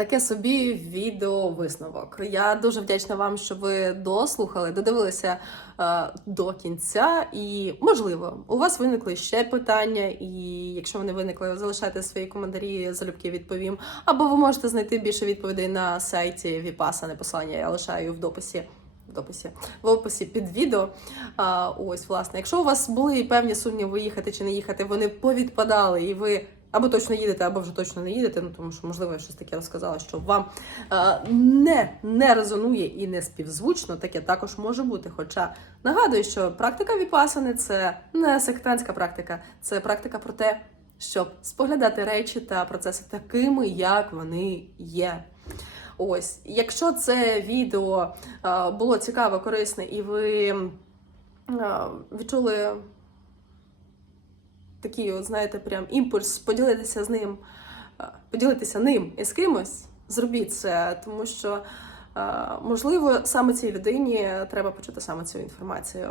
Таке собі відеовисновок. Я дуже вдячна вам, що ви дослухали, додивилися е, до кінця. І можливо, у вас виникли ще питання, і якщо вони виникли, залишайте свої коментарі, залюбки відповім. Або ви можете знайти більше відповідей на сайті Віпасане. Посилання я лишаю в дописі. В дописі в описі під відео. А, ось, власне, якщо у вас були певні сумніви, їхати чи не їхати, вони повідпадали, і ви або точно їдете, або вже точно не їдете. Ну тому що, можливо, я щось таке розказала, що вам е, не, не резонує і не співзвучно, таке також може бути. Хоча нагадую, що практика віпасани це не сектантська практика, це практика про те, щоб споглядати речі та процеси такими, як вони є. Ось, якщо це відео е, було цікаве, корисне, і ви е, відчули такий, от, знаєте, прям імпульс поділитися з ним, е, поділитися ним і з кимось, зробіть це, тому що. е, Можливо, саме цій людині треба почути саме цю інформацію.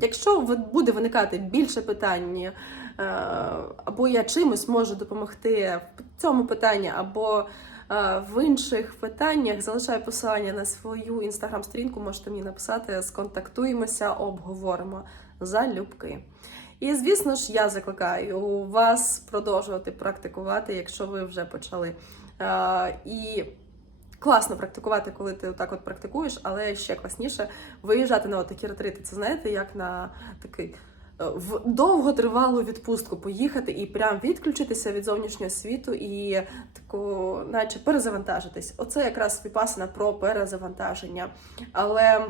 Якщо буде виникати більше питань, е, або я чимось можу допомогти в цьому питанні, або в інших питаннях, залишаю посилання на свою інстаграм-сторінку, можете мені написати, сконтактуємося, обговоримо залюбки. І звісно ж, я закликаю вас продовжувати практикувати, якщо ви вже почали. І класно практикувати, коли ти так от практикуєш, але ще класніше виїжджати на такі ретрити. Це знаєте, як на такий е, в довготривалу відпустку поїхати і прям відключитися від зовнішнього світу і таку, наче перезавантажитись. Оце якраз віпасана про перезавантаження. Але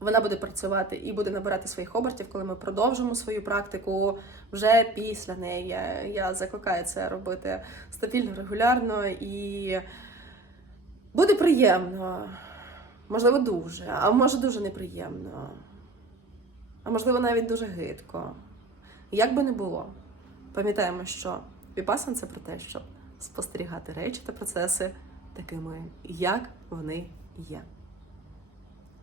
вона буде працювати і буде набирати своїх обертів, коли ми продовжимо свою практику вже після неї. Я, закликаю це робити стабільно, регулярно і буде приємно. Можливо, дуже, а може дуже неприємно. А можливо, навіть дуже гидко. Як би не було, пам'ятаємо, що віпасан це про те, щоб спостерігати речі та процеси такими, як вони є.